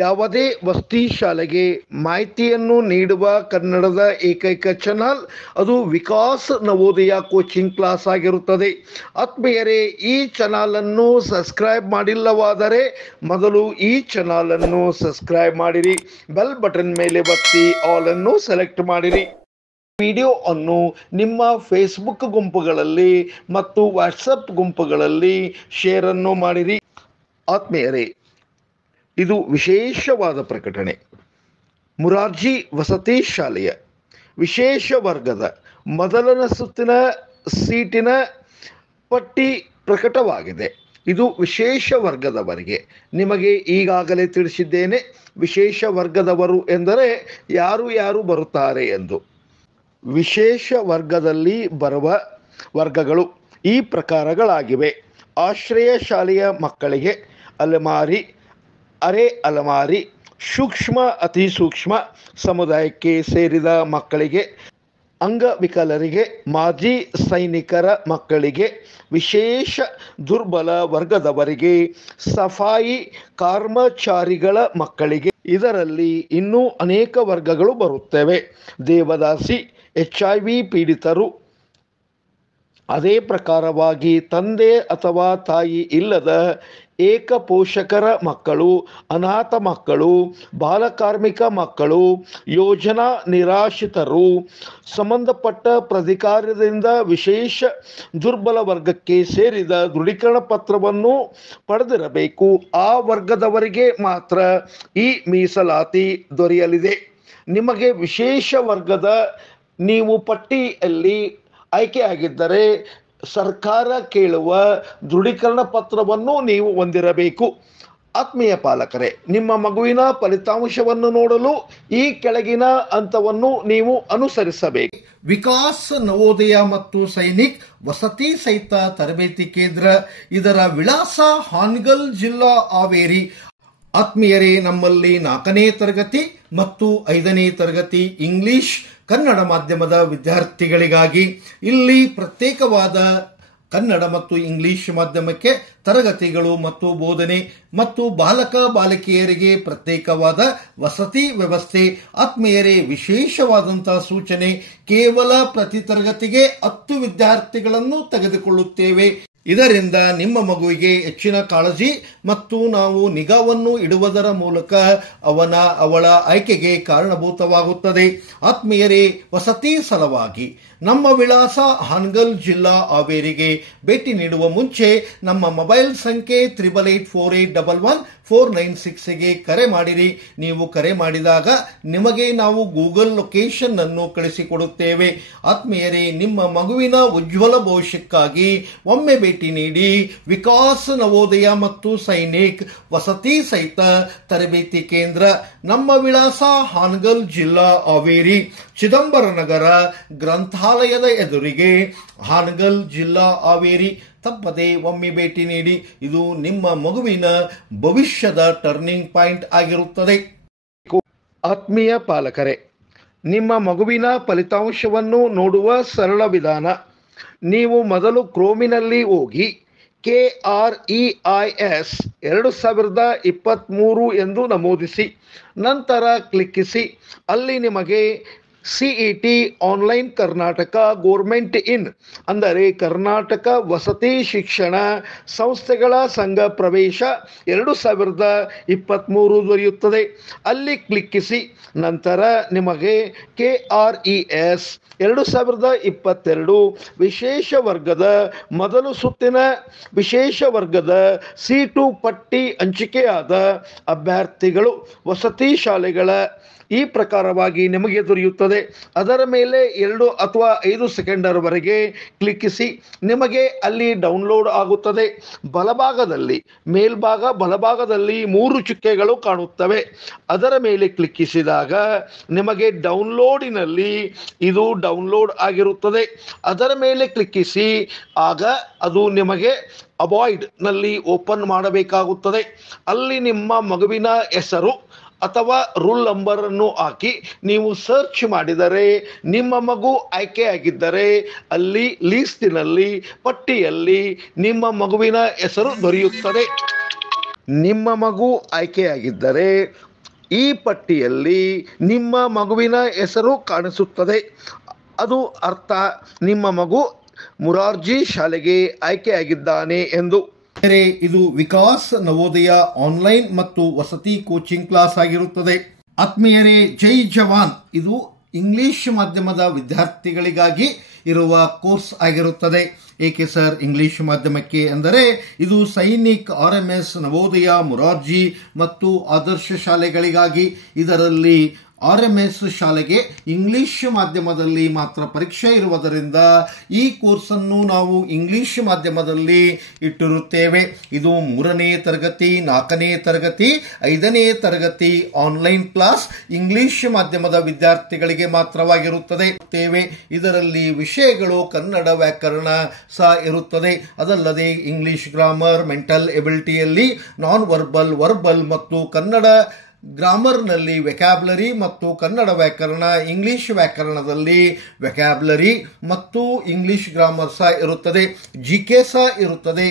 ಯಾವುದೇ ವಸತಿ ಶಾಲೆಗೆ ಮಾಹಿತಿಯನ್ನು ನೀಡುವ ಕನ್ನಡದ ಏಕೈಕ ಚಾನಲ್ ಅದು ವಿಕಾಸ್ ನವೋದಯ ಕೋಚಿಂಗ್ ಕ್ಲಾಸ್ ಆಗಿರುತ್ತದೆ. ಆತ್ಮೀಯರೇ, ಈ ಚಾನಲನ್ನು ಸಬ್ಸ್ಕ್ರೈಬ್ ಮಾಡಿಲ್ಲವಾದರೆ ಮೊದಲು ಈ ಚಾನಲನ್ನು ಸಬ್ಸ್ಕ್ರೈಬ್ ಮಾಡಿರಿ. ಬೆಲ್ ಬಟನ್ ಮೇಲೆ ಒತ್ತಿ ಆಲ್ ಅನ್ನು ಸೆಲೆಕ್ಟ್ ಮಾಡಿರಿ. ವಿಡಿಯೋ ಅನ್ನು ನಿಮ್ಮ ಫೇಸ್ಬುಕ್ ಗುಂಪುಗಳಲ್ಲಿ ಮತ್ತು ವಾಟ್ಸಪ್ ಗುಂಪುಗಳಲ್ಲಿ ಶೇರ್ ಅನ್ನು ಮಾಡಿರಿ. ಆತ್ಮೀಯರೇ, ಇದು ವಿಶೇಷವಾದ ಪ್ರಕಟಣೆ. ಮುರಾರ್ಜಿ ವಸತಿ ಶಾಲೆಯ ವಿಶೇಷ ವರ್ಗದ ಮೊದಲನೇ ಸುತ್ತಿನ ಸೀಟಿನ ಪಟ್ಟಿ ಪ್ರಕಟವಾಗಿದೆ. ಇದು ವಿಶೇಷ ವರ್ಗದವರಿಗೆ. ನಿಮಗೆ ಈಗಾಗಲೇ ತಿಳಿಸಿದ್ದೇನೆ ವಿಶೇಷ ವರ್ಗದವರು ಎಂದರೆ ಯಾರು ಯಾರು ಬರುತ್ತಾರೆ ಎಂದು. ವಿಶೇಷ ವರ್ಗದಲ್ಲಿ ಬರುವ ವರ್ಗಗಳು ಈ ಪ್ರಕಾರಗಳಾಗಿವೆ. ಆಶ್ರಯ ಶಾಲೆಯ ಮಕ್ಕಳಿಗೆ ಅಲೆಮಾರಿ, ಅರೆ ಅಲೆಮಾರಿ, ಸೂಕ್ಷ್ಮ ಅತಿ ಸೂಕ್ಷ್ಮ ಸಮುದಾಯಕ್ಕೆ ಸೇರಿದ ಮಕ್ಕಳಿಗೆ, ಅಂಗವಿಕಲರಿಗೆ, ಮಾಜಿ ಸೈನಿಕರ ಮಕ್ಕಳಿಗೆ, ವಿಶೇಷ ದುರ್ಬಲ ವರ್ಗದವರಿಗೆ, ಸಫಾಯಿ ಕರ್ಮಚಾರಿಗಳ ಮಕ್ಕಳಿಗೆ. ಇದರಲ್ಲಿ ಇನ್ನೂ ಅನೇಕ ವರ್ಗಗಳು ಬರುತ್ತವೆ. ದೇವದಾಸಿ, HIV ಪೀಡಿತರು, ಅದೇ ಪ್ರಕಾರವಾಗಿ ತಂದೆ ಅಥವಾ ತಾಯಿ ಇಲ್ಲದ ಏಕ ಪೋಷಕರ ಮಕ್ಕಳು, ಅನಾಥ ಮಕ್ಕಳು, ಬಾಲಕಾರ್ಮಿಕ ಮಕ್ಕಳು, ಯೋಜನಾ ನಿರಾಶ್ರಿತರು, ಸಂಬಂಧಪಟ್ಟ ಪ್ರಾಧಿಕಾರದಿಂದ ವಿಶೇಷ ದುರ್ಬಲ ವರ್ಗಕ್ಕೆ ಸೇರಿದ ದೃಢೀಕರಣ ಪತ್ರವನ್ನು ಪಡೆದಿರಬೇಕು. ಆ ವರ್ಗದವರಿಗೆ ಮಾತ್ರ ಈ ಮೀಸಲಾತಿ ದೊರೆಯಲಿದೆ. ನಿಮಗೆ ವಿಶೇಷ ವರ್ಗದ ನೀವು ಪಟ್ಟಿಯಲ್ಲಿ ಆಯ್ಕೆಯಾಗಿದ್ದರೆ ಸರ್ಕಾರ ಕೇಳುವ ದೃಢೀಕರಣ ಪತ್ರವನ್ನು ನೀವು ಹೊಂದಿರಬೇಕು. ಆತ್ಮೀಯ ಪಾಲಕರೇ, ನಿಮ್ಮ ಮಗುವಿನ ಫಲಿತಾಂಶವನ್ನು ನೋಡಲು ಈ ಕೆಳಗಿನ ಹಂತವನ್ನು ನೀವು ಅನುಸರಿಸಬೇಕು. ವಿಕಾಸ್ ನವೋದಯ ಮತ್ತು ಸೈನಿಕ್ ವಸತಿ ಸಹಿತ ತರಬೇತಿ ಕೇಂದ್ರ. ಇದರ ವಿಳಾಸ ಹಾನಗಲ್ ಜಿಲ್ಲಾ ಹಾವೇರಿ. ಆತ್ಮೀಯರೇ, ನಮ್ಮಲ್ಲಿ 4ನೇ ತರಗತಿ ಮತ್ತು 5ನೇ ತರಗತಿ ಇಂಗ್ಲಿಷ್ ಕನ್ನಡ ಮಾಧ್ಯಮದ ವಿದ್ಯಾರ್ಥಿಗಳಿಗಾಗಿ ಇಲ್ಲಿ ಪ್ರತ್ಯೇಕವಾದ ಕನ್ನಡ ಮತ್ತು ಇಂಗ್ಲಿಷ್ ಮಾಧ್ಯಮಕ್ಕೆ ತರಗತಿಗಳು ಮತ್ತು ಬೋಧನೆ ಮತ್ತು ಬಾಲಕ ಬಾಲಕಿಯರಿಗೆ ಪ್ರತ್ಯೇಕವಾದ ವಸತಿ ವ್ಯವಸ್ಥೆ. ಆತ್ಮೀಯರೇ, ವಿಶೇಷವಾದಂತಹ ಸೂಚನೆ, ಕೇವಲ ಪ್ರತಿ ತರಗತಿಗೆ 10 ವಿದ್ಯಾರ್ಥಿಗಳನ್ನು ತೆಗೆದುಕೊಳ್ಳುತ್ತೇವೆ. ಇದರಿಂದ ನಿಮ್ಮ ಮಗುವಿಗೆ ಹೆಚ್ಚಿನ ಕಾಳಜಿ ಮತ್ತು ನಾವು ನಿಗಾವನ್ನು ಇಡುವುದರ ಮೂಲಕ ಅವಳ ಆಯ್ಕೆಗೆ ಕಾರಣಭೂತವಾಗುತ್ತದೆ. ಆತ್ಮೀಯರೇ, ವಸತಿ ಸಲುವಾಗಿ ನಮ್ಮ ವಿಳಾಸ ಹಾನಗಲ್ ಜಿಲ್ಲಾ ಹಾವೇರಿಗೆ ಭೇಟಿ ನೀಡುವ ಮುಂಚೆ ನಮ್ಮ ಮೊಬೈಲ್ ಸಂಖ್ಯೆ 8848111496ಗೆ ಕರೆ ಮಾಡಿರಿ. ನೀವು ಕರೆ ಮಾಡಿದಾಗ ನಿಮಗೆ ನಾವು ಗೂಗಲ್ ಲೊಕೇಶನ್ ಅನ್ನು ಕಳಿಸಿಕೊಡುತ್ತೇವೆ. ಆತ್ಮೀಯರೇ, ನಿಮ್ಮ ಮಗುವಿನ ಉಜ್ವಲ ಭವಿಷ್ಯಕ್ಕಾಗಿ ಒಮ್ಮೆ ಭೇಟಿ ನೀಡಿ. ವಿಕಾಸ್ ನವೋದಯ ಮತ್ತು ಸೈನಿಕ್ ವಸತಿ ಸಹಿತ ತರಬೇತಿ ಕೇಂದ್ರ. ನಮ್ಮ ವಿಳಾಸ ಹಾನಗಲ್ ಜಿಲ್ಲಾ ಹಾವೇರಿ, ಚಿದಂಬರ ನಗರ ಗ್ರಂಥಾಲಯದ ಎದುರಿಗೆ, ಹಾನಗಲ್ ಜಿಲ್ಲಾ ಹಾವೇರಿ. ತಪ್ಪದೆ ಒಮ್ಮೆ ಭೇಟಿ ನೀಡಿ. ಇದು ನಿಮ್ಮ ಮಗುವಿನ ಭವಿಷ್ಯದ ಟರ್ನಿಂಗ್ ಪಾಯಿಂಟ್ ಆಗಿರುತ್ತದೆ. ಆತ್ಮೀಯ ಪಾಲಕರೇ, ನಿಮ್ಮ ಮಗುವಿನ ಫಲಿತಾಂಶವನ್ನು ನೋಡುವ ಸರಳ ವಿಧಾನ. ನೀವು ಮೊದಲು ಕ್ರೋಮಿನಲ್ಲಿ ಹೋಗಿ KREIS 2023 ಎಂದು ನಮೂದಿಸಿ ನಂತರ ಕ್ಲಿಕ್ಕಿಸಿ. ಅಲ್ಲಿ ನಿಮಗೆ CET ಆನ್ಲೈನ್ ಕರ್ನಾಟಕ ಗೌರ್ಮೆಂಟ್ ಇನ್ ಅಂದರೆ ಕರ್ನಾಟಕ ವಸತಿ ಶಿಕ್ಷಣ ಸಂಸ್ಥೆಗಳ ಸಂಘ ಪ್ರವೇಶ 2023 ದೊರೆಯುತ್ತದೆ. ಅಲ್ಲಿ ಕ್ಲಿಕ್ಕಿಸಿ. ನಂತರ ನಿಮಗೆ KRES 2022 ವಿಶೇಷ ವರ್ಗದ ಮೊದಲು ಸುತ್ತಿನ ವಿಶೇಷ ವರ್ಗದ C2 ಪಟ್ಟಿ ಹಂಚಿಕೆಯಾದ ಅಭ್ಯರ್ಥಿಗಳು ವಸತಿ ಶಾಲೆಗಳ ಈ ಪ್ರಕಾರವಾಗಿ ನಿಮಗೆ ದೊರೆಯುತ್ತದೆ. ಅದರ ಮೇಲೆ 2 ಅಥವಾ 5 ಸೆಕೆಂಡರವರೆಗೆ ಕ್ಲಿಕ್ಕಿಸಿ. ನಿಮಗೆ ಅಲ್ಲಿ ಡೌನ್ಲೋಡ್ ಆಗುತ್ತದೆ. ಬಲಭಾಗದಲ್ಲಿ ಬಲಭಾಗದಲ್ಲಿ 3 ಚುಕ್ಕೆಗಳು ಕಾಣುತ್ತವೆ. ಅದರ ಮೇಲೆ ಕ್ಲಿಕ್ಕಿಸಿದಾಗ ನಿಮಗೆ ಡೌನ್ಲೋಡಿನಲ್ಲಿ ಇದು ಡೌನ್ಲೋಡ್ ಆಗಿರುತ್ತದೆ. ಅದರ ಮೇಲೆ ಕ್ಲಿಕ್ಕಿಸಿ. ಆಗ ಅದು ನಿಮಗೆ ಅವಾಯ್ಡ್ ನಲ್ಲಿ ಓಪನ್ ಮಾಡಬೇಕಾಗುತ್ತದೆ. ಅಲ್ಲಿ ನಿಮ್ಮ ಮಗುವಿನ ಹೆಸರು ಅಥವಾ ರೂಲ್ ನಂಬರ್ ಅನ್ನು ಹಾಕಿ ನೀವು ಸರ್ಚ್ ಮಾಡಿದರೆ ನಿಮ್ಮ ಮಗು ಆಯ್ಕೆಯಾಗಿದ್ದರೆ ಅಲ್ಲಿ ಲಿಸ್ಟಿನಲ್ಲಿ ಪಟ್ಟಿಯಲ್ಲಿ ನಿಮ್ಮ ಮಗುವಿನ ಹೆಸರು ದೊರೆಯುತ್ತದೆ. ನಿಮ್ಮ ಮಗು ಆಯ್ಕೆಯಾಗಿದ್ದರೆ ಈ ಪಟ್ಟಿಯಲ್ಲಿ ನಿಮ್ಮ ಮಗುವಿನ ಹೆಸರು ಕಾಣಿಸುತ್ತದೆ. ಅದು ಅರ್ಥ ನಿಮ್ಮ ಮಗು ಮುರಾರ್ಜಿ ಶಾಲೆಗೆ ಆಯ್ಕೆಯಾಗಿದ್ದಾನೆ ಎಂದು. ಇದು ವಿಕಾಸ್ ನವೋದಯ ಆನ್ಲೈನ್ ಮತ್ತು ವಸತಿ ಕೋಚಿಂಗ್ ಕ್ಲಾಸ್ ಆಗಿರುತ್ತದೆ. ಆತ್ಮೀಯರೇ, ಜೈ ಜವಾನ್ ಇದು ಇಂಗ್ಲಿಷ್ ಮಾಧ್ಯಮದ ವಿದ್ಯಾರ್ಥಿಗಳಿಗಾಗಿ ಇರುವ ಕೋರ್ಸ್ ಆಗಿರುತ್ತದೆ. ಏಕೆ ಸರ್ ಇಂಗ್ಲಿಷ್ ಮಾಧ್ಯಮಕ್ಕೆ ಅಂದರೆ ಇದು ಸೈನಿಕ್, RMS, ನವೋದಯ, ಮುರಾರ್ಜಿ ಮತ್ತು ಆದರ್ಶ ಶಾಲೆಗಳಿಗಾಗಿ. ಇದರಲ್ಲಿ RMS ಶಾಲೆಗೆ ಇಂಗ್ಲಿಷ್ ಮಾಧ್ಯಮದಲ್ಲಿ ಮಾತ್ರ ಪರೀಕ್ಷೆ ಇರುವುದರಿಂದ ಈ ಕೋರ್ಸನ್ನು ನಾವು ಇಂಗ್ಲಿಷ್ ಮಾಧ್ಯಮದಲ್ಲಿ ಇಟ್ಟಿರುತ್ತೇವೆ. ಇದು 3ನೇ ತರಗತಿ, 4ನೇ ತರಗತಿ, 5ನೇ ತರಗತಿ ಆನ್ಲೈನ್ ಕ್ಲಾಸ್ ಇಂಗ್ಲಿಷ್ ಮಾಧ್ಯಮದ ವಿದ್ಯಾರ್ಥಿಗಳಿಗೆ ಮಾತ್ರವಾಗಿರುತ್ತದೆ. ಇದರಲ್ಲಿ ವಿಷಯಗಳು ಕನ್ನಡ ವ್ಯಾಕರಣ ಸಹ ಇರುತ್ತದೆ. ಅದಲ್ಲದೆ ಇಂಗ್ಲಿಷ್ ಗ್ರಾಮರ್, ಮೆಂಟಲ್ ಎಬಿಲಿಟಿಯಲ್ಲಿ ನಾನ್ ವರ್ಬಲ್, ವರ್ಬಲ್ ಮತ್ತು ಕನ್ನಡ ಗ್ರಾಮರ್ನಲ್ಲಿ ವ್ಯಾಕ್ಯಾಬ್ಲರಿ ಮತ್ತು ಕನ್ನಡ ವ್ಯಾಕರಣ, ಇಂಗ್ಲಿಷ್ ವ್ಯಾಕರಣದಲ್ಲಿ ವ್ಯಾಕ್ಯಾಬ್ಲರಿ ಮತ್ತು ಇಂಗ್ಲಿಷ್ ಗ್ರಾಮರ್ ಸಹ ಇರುತ್ತದೆ. GK ಸಹ ಇರುತ್ತದೆ.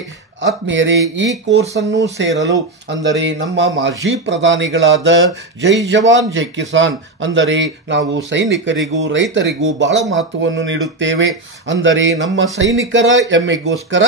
ಆತ್ಮೀಯರೇ, ಈ ಕೋರ್ಸನ್ನು ಸೇರಲು ಅಂದರೆ ನಮ್ಮ ಮಾಜಿ ಪ್ರಧಾನಿಗಳಾದ ಜೈ ಜವಾನ್ ಜೈ ಕಿಸಾನ್ ಅಂದರೆ ನಾವು ಸೈನಿಕರಿಗೂ ರೈತರಿಗೂ ಬಹಳ ಮಹತ್ವವನ್ನು ನೀಡುತ್ತೇವೆ. ಅಂದರೆ ನಮ್ಮ ಸೈನಿಕರ ಹೆಮ್ಮೆಗೋಸ್ಕರ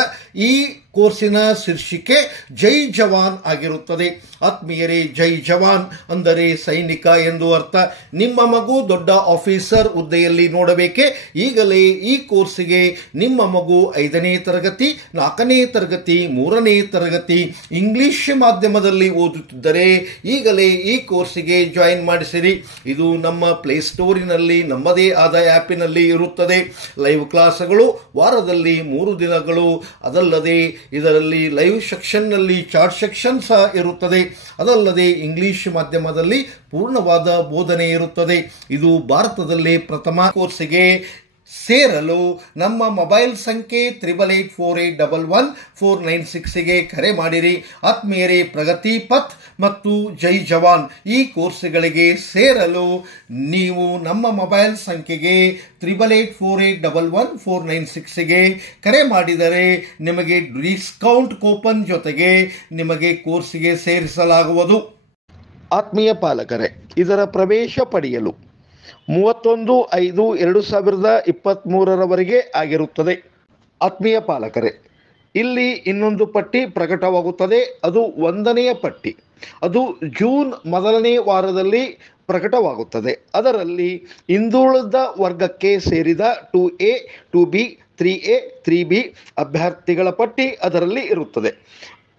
ಈ ಕೋರ್ಸಿನ ಶೀರ್ಷಿಕೆ ಜೈ ಜವಾನ್ ಆಗಿರುತ್ತದೆ. ಆತ್ಮೀಯರೇ, ಜೈ ಜವಾನ್ ಅಂದರೆ ಸೈನಿಕ ಎಂದು ಅರ್ಥ. ನಿಮ್ಮ ಮಗು ದೊಡ್ಡ ಆಫೀಸರ್ ಹುದ್ದೆಯಲ್ಲಿ ನೋಡಬೇಕೆ? ಈಗಲೇ ಈ ಕೋರ್ಸಿಗೆ ನಿಮ್ಮ ಮಗು 5ನೇ ತರಗತಿ, 4ನೇ ತರಗತಿ, 3ನೇ ತರಗತಿ ಇಂಗ್ಲಿಷ್ ಮಾಧ್ಯಮದಲ್ಲಿ ಓದುತ್ತಿದ್ದರೆ ಈಗಲೇ ಈ ಕೋರ್ಸಿಗೆ ಜಾಯಿನ್ ಮಾಡಿಸಿರಿ. ಇದು ನಮ್ಮ ಪ್ಲೇಸ್ಟೋರಿನಲ್ಲಿ ನಮ್ಮದೇ ಆದ ಆ್ಯಪಿನಲ್ಲಿ ಇರುತ್ತದೆ. ಲೈವ್ ಕ್ಲಾಸ್ಗಳು ವಾರದಲ್ಲಿ 3 ದಿನಗಳು. ಅದಲ್ಲದೆ ಇದರಲ್ಲಿ ಲೈವ್ ಸೆಕ್ಷನ್ನಲ್ಲಿ ಚಾಟ್ ಸೆಕ್ಷನ್ ಸಹ ಇರುತ್ತದೆ. ಅದಲ್ಲದೆ ಇಂಗ್ಲಿಷ್ ಮಾಧ್ಯಮದಲ್ಲಿ ಪೂರ್ಣವಾದ ಬೋಧನೆ ಇರುತ್ತದೆ. ಇದು ಭಾರತದಲ್ಲಿ ಪ್ರಥಮ. ಕೋರ್ಸಿಗೆ ಸೇರಲು ನಮ್ಮ ಮೊಬೈಲ್ ಸಂಖ್ಯೆ 8884811496ಗೆ ಕರೆ ಮಾಡಿರಿ. ಆತ್ಮೀಯರೇ, ಪ್ರಗತಿ ಪಥ್ ಮತ್ತು ಜೈ ಜವಾನ್ ಈ ಕೋರ್ಸ್ಗಳಿಗೆ ಸೇರಲು ನೀವು ನಮ್ಮ ಮೊಬೈಲ್ ಸಂಖ್ಯೆಗೆ 8884811496ಗೆ ಕರೆ ಮಾಡಿದರೆ ನಿಮಗೆ ಡಿಸ್ಕೌಂಟ್ ಕೂಪನ್ ಜೊತೆಗೆ ನಿಮಗೆ ಕೋರ್ಸ್ಗೆ ಸೇರಿಸಲಾಗುವುದು. ಆತ್ಮೀಯ ಪಾಲಕರೇ, ಇದರ ಪ್ರವೇಶ ಪಡೆಯಲು 31/5/2023 ಆಗಿರುತ್ತದೆ. ಆತ್ಮೀಯ ಪಾಲಕರೇ, ಇಲ್ಲಿ ಇನ್ನೊಂದು ಪಟ್ಟಿ ಪ್ರಕಟವಾಗುತ್ತದೆ. ಅದು 1ನೇ ಪಟ್ಟಿ. ಅದು ಜೂನ್ 1ನೇ ವಾರದಲ್ಲಿ ಪ್ರಕಟವಾಗುತ್ತದೆ. ಅದರಲ್ಲಿ ಹಿಂದುಳಿದ ವರ್ಗಕ್ಕೆ ಸೇರಿದ 2A, 2B, 3A, 3B ಅಭ್ಯರ್ಥಿಗಳ ಪಟ್ಟಿ ಅದರಲ್ಲಿ ಇರುತ್ತದೆ.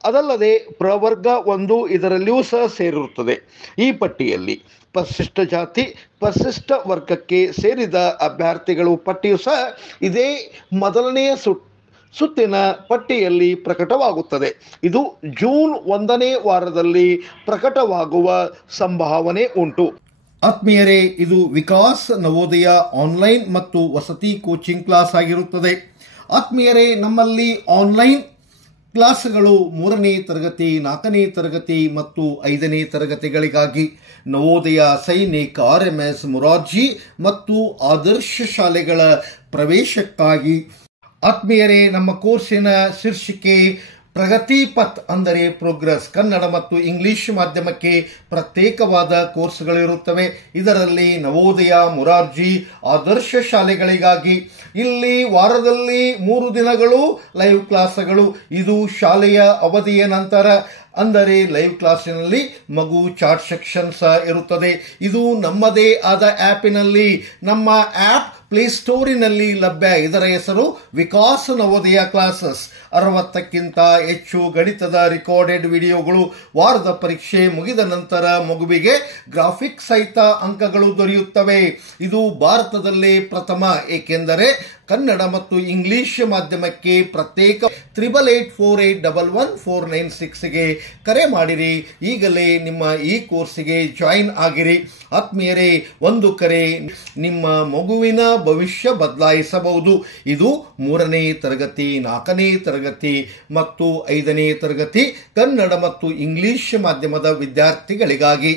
ಅದಲ್ಲದೆ ಪ್ರವರ್ಗ 1 ಇದರಲ್ಲಿಯೂ ಸಹ ಸೇರಿರುತ್ತದೆ. ಈ ಪಟ್ಟಿಯಲ್ಲಿ ಪರಿಶಿಷ್ಟ ಜಾತಿ, ಪರಿಶಿಷ್ಟ ವರ್ಗಕ್ಕೆ ಸೇರಿದ ಅಭ್ಯರ್ಥಿಗಳು ಪಟ್ಟಿಯು ಸಹ ಇದೇ ಮೊದಲನೆಯ ಸುತ್ತಿನ ಪಟ್ಟಿಯಲ್ಲಿ ಪ್ರಕಟವಾಗುತ್ತದೆ. ಇದು ಜೂನ್ 1ನೇ ವಾರದಲ್ಲಿ ಪ್ರಕಟವಾಗುವ ಸಂಭಾವನೆ ಉಂಟು. ಆತ್ಮೀಯರೇ, ಇದು ವಿಕಾಸ್ ನವೋದಯ ಆನ್ಲೈನ್ ಮತ್ತು ವಸತಿ ಕೋಚಿಂಗ್ ಕ್ಲಾಸ್ ಆಗಿರುತ್ತದೆ. ಆತ್ಮೀಯರೇ, ನಮ್ಮಲ್ಲಿ ಆನ್ಲೈನ್ ಕ್ಲಾಸ್ಗಳು 3ನೇ ತರಗತಿ, 4ನೇ ತರಗತಿ ಮತ್ತು 5ನೇ ತರಗತಿಗಳಿಗಾಗಿ ನವೋದಯ, ಸೈನಿಕ್, RMS, ಮುರಾರ್ಜಿ ಮತ್ತು ಆದರ್ಶ ಶಾಲೆಗಳ ಪ್ರವೇಶಕ್ಕಾಗಿ. ಆತ್ಮೀಯರೇ, ನಮ್ಮ ಕೋರ್ಸಿನ ಶೀರ್ಷಿಕೆ ಪ್ರಗತಿ ಪಥ್ ಅಂದರೆ ಪ್ರೋಗ್ರೆಸ್. ಕನ್ನಡ ಮತ್ತು ಇಂಗ್ಲಿಷ್ ಮಾಧ್ಯಮಕ್ಕೆ ಪ್ರತ್ಯೇಕವಾದ ಕೋರ್ಸ್ಗಳಿರುತ್ತವೆ. ಇದರಲ್ಲಿ ನವೋದಯ, ಮುರಾರ್ಜಿ, ಆದರ್ಶ ಶಾಲೆಗಳಿಗಾಗಿ ಇಲ್ಲಿ ವಾರದಲ್ಲಿ 3 ದಿನಗಳು ಲೈವ್ ಕ್ಲಾಸ್ಗಳು. ಇದು ಶಾಲೆಯ ಅವಧಿಯ ನಂತರ ಅಂದರೆ ಲೈವ್ ಕ್ಲಾಸಿನಲ್ಲಿ ಮಗು ಚಾಟ್ ಸೆಕ್ಷನ್ ಸಹ ಇರುತ್ತದೆ. ಇದು ನಮ್ಮದೇ ಆದ ಆ್ಯಪಿನಲ್ಲಿ, ನಮ್ಮ ಆ್ಯಪ್ ಪ್ಲೇಸ್ಟೋರಿನಲ್ಲಿ ಲಭ್ಯ. ಇದರ ಹೆಸರು ವಿಕಾಸ್ ನವೋದಯ ಕ್ಲಾಸಸ್. 60ಕ್ಕಿಂತ ಹೆಚ್ಚು ಗಣಿತದ ರಿಕಾರ್ಡೆಡ್ ವಿಡಿಯೋಗಳು. ವಾರದ ಪರೀಕ್ಷೆ ಮುಗಿದ ನಂತರ ಮಗುವಿಗೆ ಗ್ರಾಫಿಕ್ ಸಹಿತ ಅಂಕಗಳು ದೊರೆಯುತ್ತವೆ. ಇದು ಭಾರತದಲ್ಲೇ ಪ್ರಥಮ. ಏಕೆಂದರೆ ಕನ್ನಡ ಮತ್ತು ಇಂಗ್ಲಿಷ್ ಮಾಧ್ಯಮಕ್ಕೆ ಪ್ರತ್ಯೇಕ. 8884811496ಗೆ ಕರೆ ಮಾಡಿರಿ. ಈಗಲೇ ನಿಮ್ಮ ಈ ಕೋರ್ಸಿಗೆ ಜಾಯಿನ್ ಆಗಿರಿ. ಆತ್ಮೀಯರೇ, ಒಂದು ಕರೆ ನಿಮ್ಮ ಮಗುವಿನ ಭವಿಷ್ಯ ಬದಲಾಯಿಸಬಹುದು. ಇದು 3ನೇ ತರಗತಿ, 4ನೇ ತರಗತಿ ಮತ್ತು 5ನೇ ತರಗತಿ ಕನ್ನಡ ಮತ್ತು ಇಂಗ್ಲಿಷ್ ಮಾಧ್ಯಮದ ವಿದ್ಯಾರ್ಥಿಗಳಿಗಾಗಿ.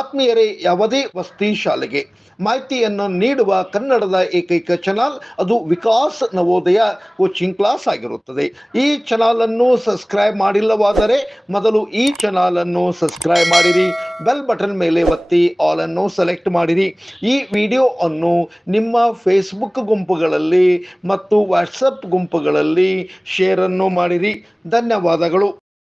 ಆತ್ಮೀಯರೇ, ಯಾವುದೇ ವಸತಿ ಶಾಲೆಗೆ ಮಾಹಿತಿಯನ್ನು ನೀಡುವ ಕನ್ನಡದ ಏಕೈಕ ಚಾನಲ್ ಅದು ವಿಕಾಸ್ ನವೋದಯ ಕೋಚಿಂಗ್ ಕ್ಲಾಸ್ ಆಗಿರುತ್ತದೆ. ಈ ಚಾನಲ್ ಅನ್ನು ಸಬ್ಸ್ಕ್ರೈಬ್ ಮಾಡಿಲ್ಲವಾದರೆ ಮೊದಲು ಈ ಚಾನಲ್ ಅನ್ನು ಸಬ್ಸ್ಕ್ರೈಬ್ ಮಾಡಿರಿ, ಬೆಲ್ ಬಟನ್ ಮೇಲೆ ಒತ್ತಿ ಆಲ್ ಅನ್ನು ಸೆಲೆಕ್ಟ್ ಮಾಡಿರಿ. ಈ ವಿಡಿಯೋ ಅನ್ನು ನಿಮ್ಮ ಫೇಸ್ಬುಕ್ ಗುಂಪುಗಳಲ್ಲಿ ಮತ್ತು ವಾಟ್ಸಪ್ ಗುಂಪುಗಳಲ್ಲಿ ಶೇರ್ ಅನ್ನು ಮಾಡಿರಿ. ಧನ್ಯವಾದಗಳು.